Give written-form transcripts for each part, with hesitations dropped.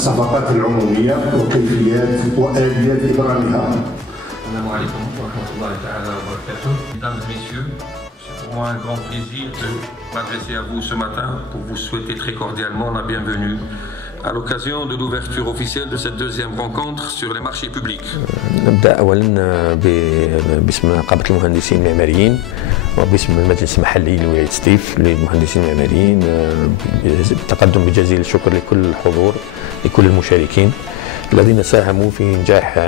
الصفقات العمومية وكيفيات وآليات إبرامها. السلام عليكم ورحمة الله تعالى وبركاته. Mesdames et messieurs, c'est pour moi un grand plaisir de m'adresser à vous ce matin pour vous souhaiter très cordialement la bienvenue à l'occasion de l'ouverture officielle de cette deuxième rencontre sur les marchés publics. نبدأ أولا باسم نقابة المهندسين المعماريين وباسم المجلس المحلي لولاية سطيف للمهندسين المعماريين بالتقدم بجزيل الشكر لكل الحضور لكل المشاركين الذين ساهموا في إنجاح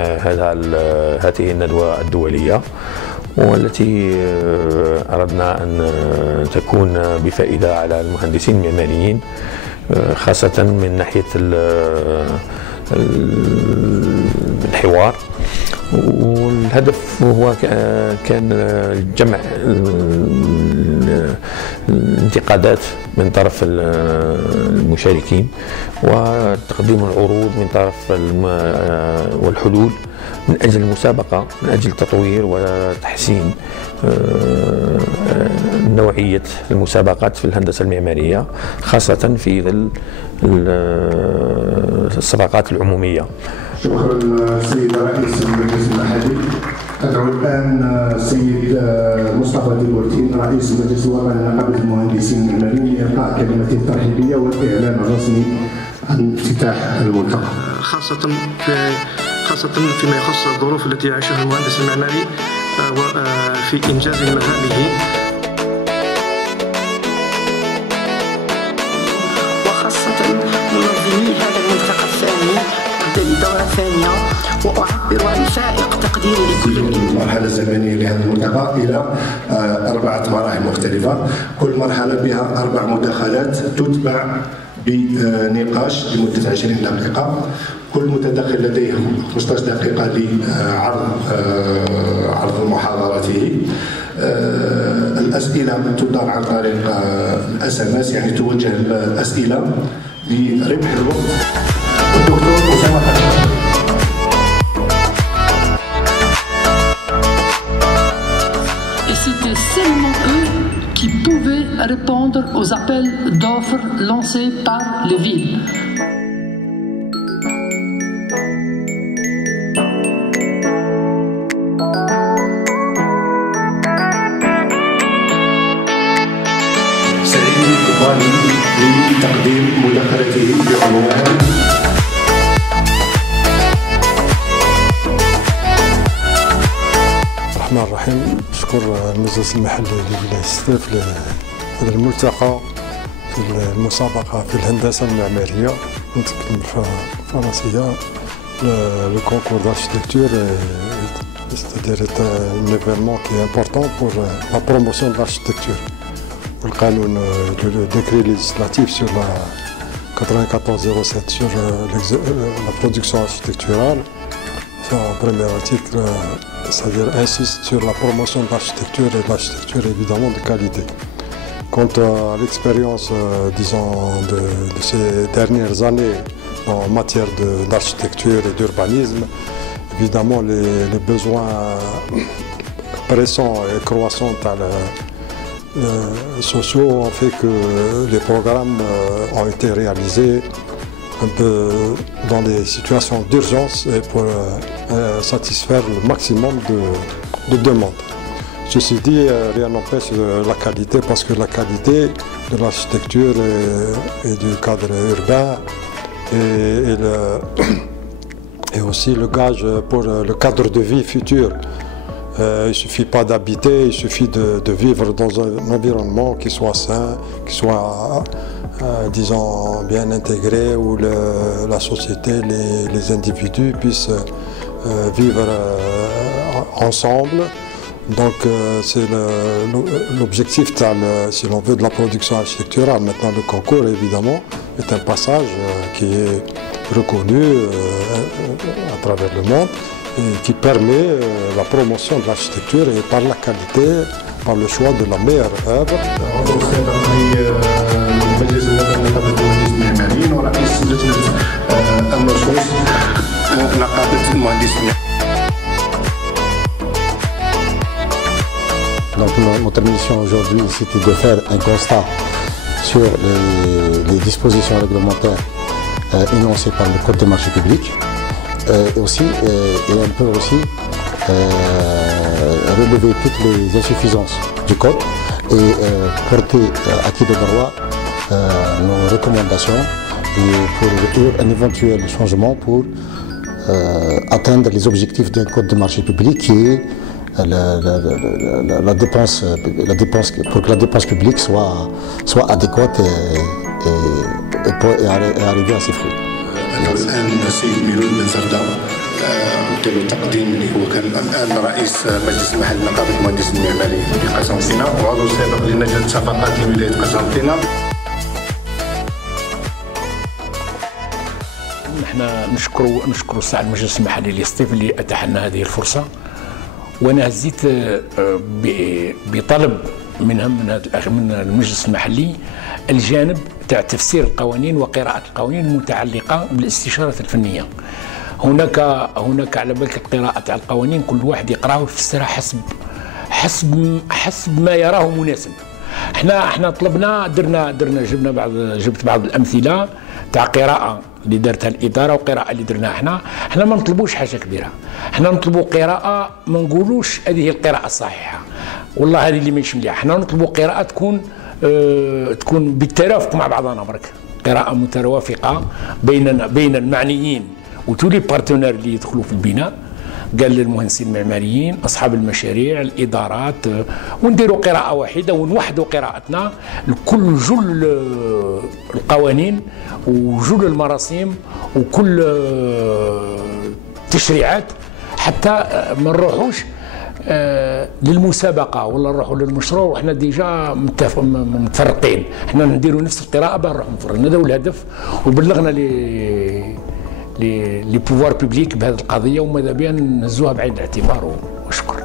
هذه الندوة الدولية والتي أردنا أن تكون بفائدة على المهندسين المعماريين خاصة من ناحية الحوار. والهدف هو كان جمع الانتقادات من طرف المشاركين وتقديم العروض من طرف والحلول من أجل المسابقة، من أجل تطوير وتحسين نوعية المسابقات في الهندسة المعمارية خاصة في ظل الصفقات العمومية. شكرا سيد رئيس المجلس المحلي. أدعو الآن السيد مصطفى ديبورتين رئيس المجلس الوطني لنقابة المهندسين المعماريين لإلقاء كلمته الترحيبية والإعلان الرسمي عن افتتاح الملتقى. خاصة فيما يخص الظروف التي يعيشها المهندس المعماري في إنجاز مهامه وخاصة منظمي هذا الملتقى الثاني للدورة الثانية، وأعبر عن فائق تقديري لكل المرحلة الزمنية لهذا الملتقى إلى 4 مراحل مختلفة، كل مرحلة بها 4 مداخلات تتبع بنقاش لمدة 20 دقيقة. كل متدخل لديه 15 دقيقة لعرض محاضرته. الأسئلة تدار عن طريق الSMS، يعني توجه الأسئلة لربح الوقت. الدكتور أسامة حشاشي. Et c'était seulement eux qui pouvaient répondre aux appels d'offres lancés par les villes. لتقديم مداخلته بعنوان الرحمن الرحيم. أشكر المجلس المحلي لولاية سطيف لهذا الملتقى في المسابقة في الهندسة المعمارية. نتكلم بالفرنسية. Le concours d'architecture c'est-à-dire un événement qui est important pour la promotion de l'architecture. Le décret législatif sur la 9407 sur la production architecturale, son premier article, c'est-à-dire insiste sur la promotion de l'architecture et de l'architecture évidemment de qualité. Quant à l'expérience, disons, de ces dernières années en matière d'architecture et d'urbanisme, évidemment les besoins pressants et croissants sociaux ont fait que les programmes ont été réalisés un peu dans des situations d'urgence et pour satisfaire le maximum de demandes. Ceci dit, rien n'empêche la qualité, parce que la qualité de l'architecture et du cadre urbain et aussi le gage pour le cadre de vie futur. Il ne suffit pas d'habiter, il suffit de vivre dans un environnement qui soit sain, qui soit, disons, bien intégré, où la société, les individus puissent vivre ensemble. Donc c'est l'objectif, si l'on veut, de la production architecturale. Maintenant, le concours, évidemment, est un passage qui est reconnu à travers le monde, et qui permet la promotion de l'architecture et par la qualité, par le choix de la meilleure œuvre. Donc notre mission aujourd'hui, c'était de faire un constat sur les dispositions réglementaires énoncés par le Code des marchés publics et un peu aussi relever toutes les insuffisances du Code et porter à qui de droit nos recommandations et pour un éventuel changement pour atteindre les objectifs d'un Code des marchés publics qui est la dépense pour que la dépense publique soit adéquate et arriver à ses fruits. الآن السيد ميلود بن سردة قلت له تقديم اللي هو كان الآن رئيس مجلس محل نقابة المهندسين المعماريين في قسنطينة وعضو سابق للجنة صفقات لولاية قسنطينة. نحن نشكر الساعة المجلس المحلي للصيف اللي أتاح لنا هذه الفرصة، وأنا هزيت بطلب من المجلس المحلي الجانب تاع تفسير القوانين وقراءة القوانين المتعلقة بالاستشارة الفنية. هناك على بالك القراءة تاع القوانين كل واحد يقراها ويفسرها حسب ما يراه مناسب. احنا طلبنا جبت بعض الأمثلة تاع قراءة اللي دارتها الإدارة وقراءة اللي درناها احنا ما نطلبوش حاجة كبيرة، احنا نطلبوا قراءة ما نقولوش هذه القراءة الصحيحة والله هذه اللي ماشي مليحة، احنا نطلبوا قراءة تكون بالترافق مع بعضنا برك، قراءة متوافقة بين المعنيين وتولي بارتنير اللي يدخلوا في البناء، قال للمهندسين المعماريين أصحاب المشاريع الإدارات، ونديروا قراءة واحدة ونوحدوا قراءتنا لكل جل القوانين وجل المراسيم وكل التشريعات، حتى ما نروحوش للمسابقة ولا نروحوا للمشروع وحنا ديجا متفرقين، حنا نديروا نفس القراءة بنروح نفرقنا، هذا هو الهدف، وبلغنا لي بوفوار بوبليك بهذه القضيه وماذا بيا نهزوها بعين الاعتبار وشكرا.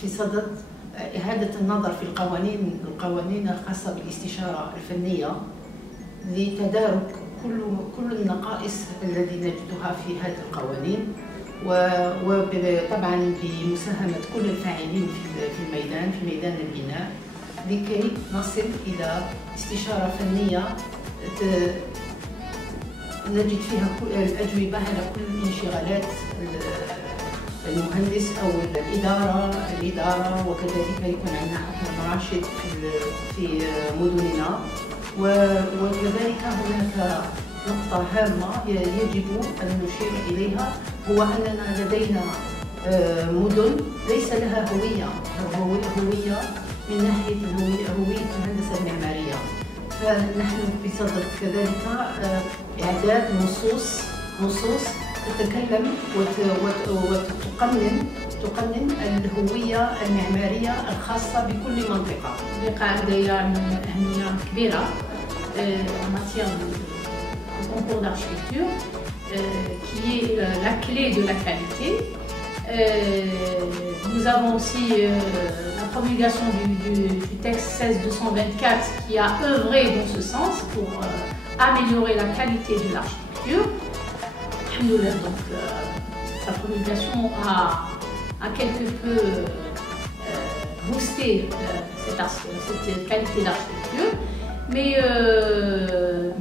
في صدد إعادة النظر في القوانين الخاصة بالاستشارة الفنية لتدارك كل النقائص التي نجدها في هذه القوانين، وطبعا بمساهمة كل الفاعلين في ميدان البناء لكي نصل إلى استشارة فنية نجد فيها كل الأجوبة على كل الانشغالات المهندس أو الإدارة وكذلك يكون عندنا حكم راشد في مدننا. وكذلك هناك نقطة هامة يجب أن نشير إليها، هو أننا لدينا مدن ليس لها هوية من ناحية هوية الهندسة المعمارية، فنحن بصدد كذلك إعداد نصوص تتكلم وتقنن الهوية المعمارية الخاصة بكل منطقة. لديها أهمية كبيرة en matière de concours d'architecture qui est la clé de la qualité. Nous avons aussi la promulgation du texte 16-224 qui a œuvré dans ce sens pour améliorer la qualité de l'architecture. Donc sa promulgation a quelque peu boosté cette qualité d'architecture, mais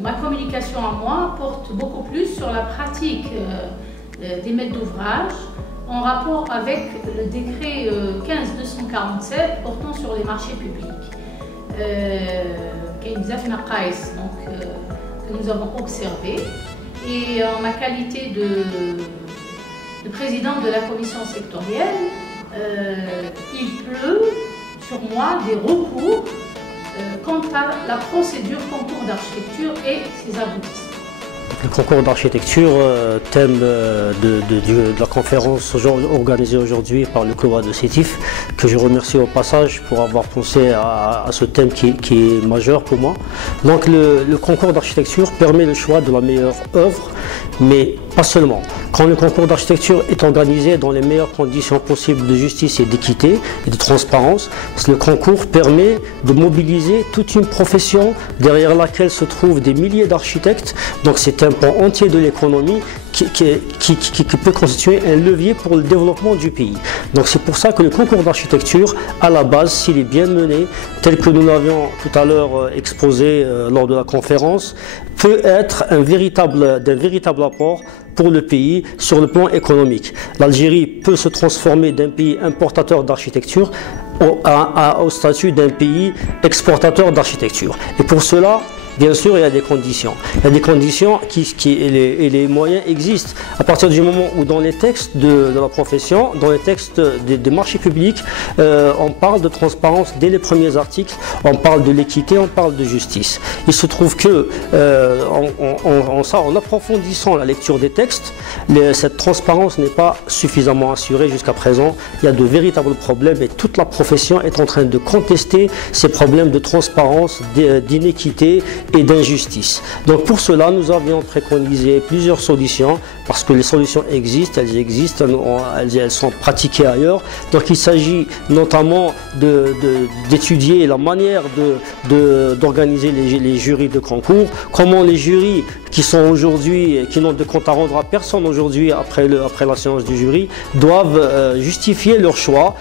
ma communication à moi porte beaucoup plus sur la pratique des maîtres d'ouvrage en rapport avec le décret 15-247 portant sur les marchés publics. Donc que nous avons observées. Et en ma qualité de présidente de la commission sectorielle, il pleut sur moi des recours quant à la procédure concours d'architecture et ses aboutissements. Le concours d'architecture, thème de la conférence organisée aujourd'hui par le CLOA de Sétif, que je remercie au passage pour avoir pensé à ce thème qui est majeur pour moi. Donc le concours d'architecture permet le choix de la meilleure œuvre, mais pas seulement. Quand le concours d'architecture est organisé dans les meilleures conditions possibles de justice et d'équité et de transparence, le concours permet de mobiliser toute une profession derrière laquelle se trouvent des milliers d'architectes. Donc c'est un pan entier de l'économie qui peut constituer un levier pour le développement du pays. Donc c'est pour ça que le concours d'architecture, à la base, s'il est bien mené, tel que nous l'avions tout à l'heure exposé lors de la conférence, peut être d'un véritable apport pour le pays sur le plan économique. L'Algérie peut se transformer d'un pays importateur d'architecture au statut d'un pays exportateur d'architecture. Et pour cela, bien sûr, il y a des conditions. Il y a des conditions et les moyens existent. À partir du moment où dans les textes de la profession, dans les textes des marchés publics, on parle de transparence dès les premiers articles, on parle de l'équité, on parle de justice. Il se trouve que en approfondissant la lecture des textes, cette transparence n'est pas suffisamment assurée jusqu'à présent. Il y a de véritables problèmes et toute la profession est en train de contester ces problèmes de transparence, d'inéquité et d'injustice. Donc pour cela, nous avions préconisé plusieurs solutions, parce que les solutions existent, elles sont pratiquées ailleurs. Donc il s'agit notamment d'étudier la manière d'organiser les jurys de concours, comment les jurys qui sont aujourd'hui, qui n'ont de compte à rendre à personne aujourd'hui après la séance du jury, doivent justifier leur choix.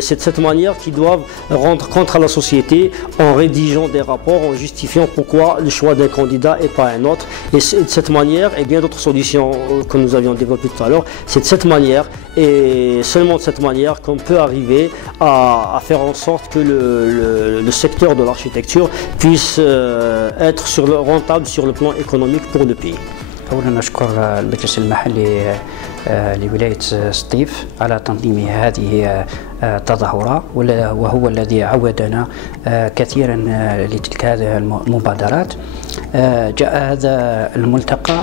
C'est de cette manière qu'ils doivent rendre compte à la société en rédigeant des rapports, en justifiant pourquoi le choix d'un candidat et pas un autre. Et de cette manière, et bien d'autres solutions que nous avions développées tout à l'heure, c'est de cette manière et seulement de cette manière qu'on peut arriver à faire en sorte que le secteur de l'architecture puisse être rentable sur le plan économique pour le pays. أولا نشكر المجلس المحلي لولاية سطيف على تنظيم هذه التظاهرة، وهو الذي عودنا كثيرا لتلك هذه المبادرات. جاء هذا الملتقى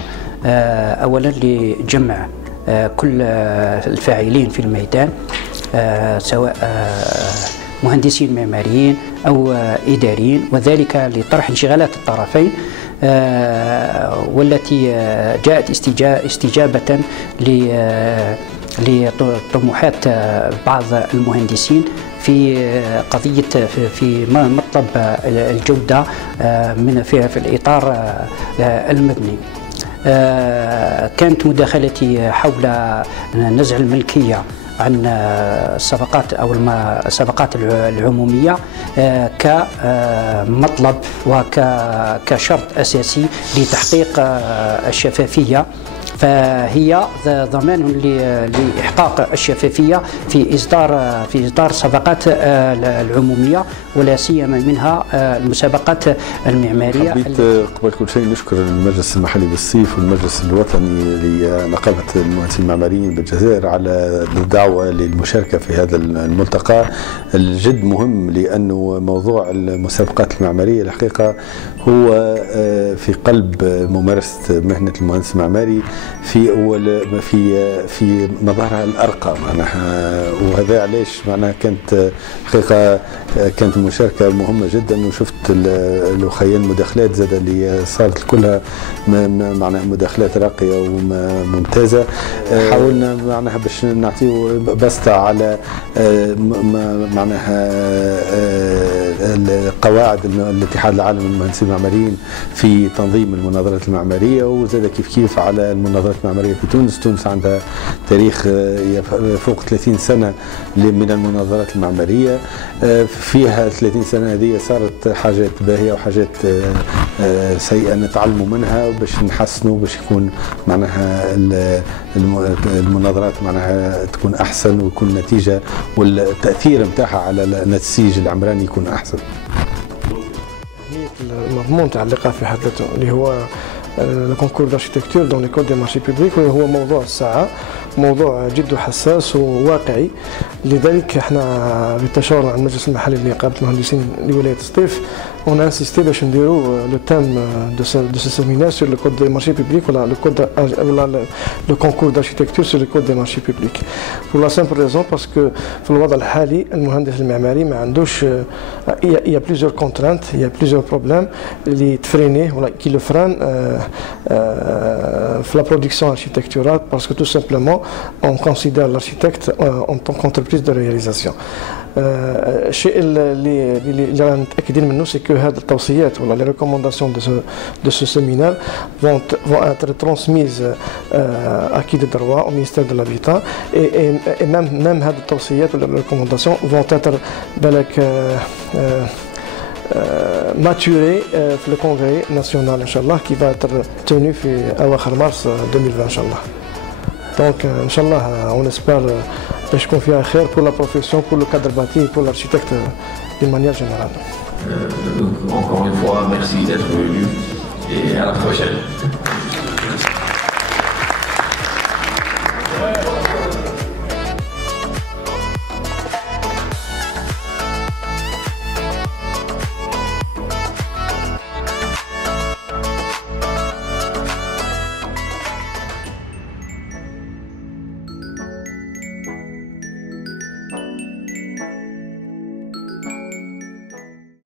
أولا لجمع كل الفاعلين في الميدان، سواء مهندسين معماريين أو إداريين، وذلك لطرح انشغالات الطرفين والتي جاءت استجابة لطموحات بعض المهندسين في قضية في مطلب الجودة في الإطار المبني. كانت مداخلتي حول نزع الملكية عن الصفقات أو الصفقات العمومية كمطلب وكشرط أساسي لتحقيق الشفافية، فهي ضمان لإحقاق الشفافية في إصدار الصفقات العمومية، ولا سيما منها المسابقات المعمارية. حبيت قبل كل شيء نشكر المجلس المحلي بالصيف والمجلس الوطني لنقابة المهندسين المعماريين بالجزائر على الدعوة للمشاركة في هذا الملتقى الجد مهم، لأنه موضوع المسابقات المعمارية الحقيقة هو في قلب ممارسة مهنة المهندس المعماري في مظهرها الأرقى معناها، وهذا علاش معناها كانت المشاركة مهمة جدا. وشفت الأخيان المداخلات زاد اللي صارت كلها معناها مداخلات راقية وممتازة. حاولنا معناها باش نعطيو بسطة على معناها قواعد الاتحاد العالمي للمهندسين المعماريين في تنظيم المناظرات المعمارية، وزاد كيف على المناظرات المعمارية في تونس. تونس عندها تاريخ فوق 30 سنة من المناظرات المعمارية، فيها 30 سنة هذه صارت حاجات باهية وحاجات سيئة نتعلموا منها باش نحسنوا، باش يكون معناها المناظرات معناها تكون أحسن، ويكون النتيجة والتأثير متاعها على النسيج العمراني يكون أحسن. المضمون تاع اللقاء في حد ذاته اللي هو الكونكور داركتيكتور دون ليكول دي مارشي بوبليك، وهو موضوع الساعه، موضوع جد حساس وواقعي. لذلك احنا بالتشاور مع المجلس المحلي لنقابه المهندسين لولايه سطيف on a insisté باش نديروا لو تيم دو سو سيمينار sur le code des marchés publics ولا le concours d'architecture sur le code des marchés publics. Pour la simple raison parce que في الوضع الحالي المهندس المعماري ما عندوش il y a plusieurs contraintes, il y a plusieurs problèmes اللي تفرينيه ولا qui le freinent في la production architecturale parce que tout simplement on considère l'architecte en tant qu'entreprise de réalisation. الشيء اللي رانا متاكدين منه سي كو هذه التوصيات ولا لي ريكومونداسيون دو سو سيمينار vont être transmises à qui de droit au ministère de l'habitat et même هذه التوصيات ولا لي ريكومونداسيون vont être بالك maturé في le congrès national ان شاء الله qui va être tenu في اواخر مارس 2020 ان شاء الله. Donc ان شاء الله on espère باش يكون فيها خير pour la profession, pour le cadre bâti, pour l'architecte d'une manière générale. Donc encore une fois, merci d'être venu et à la prochaine.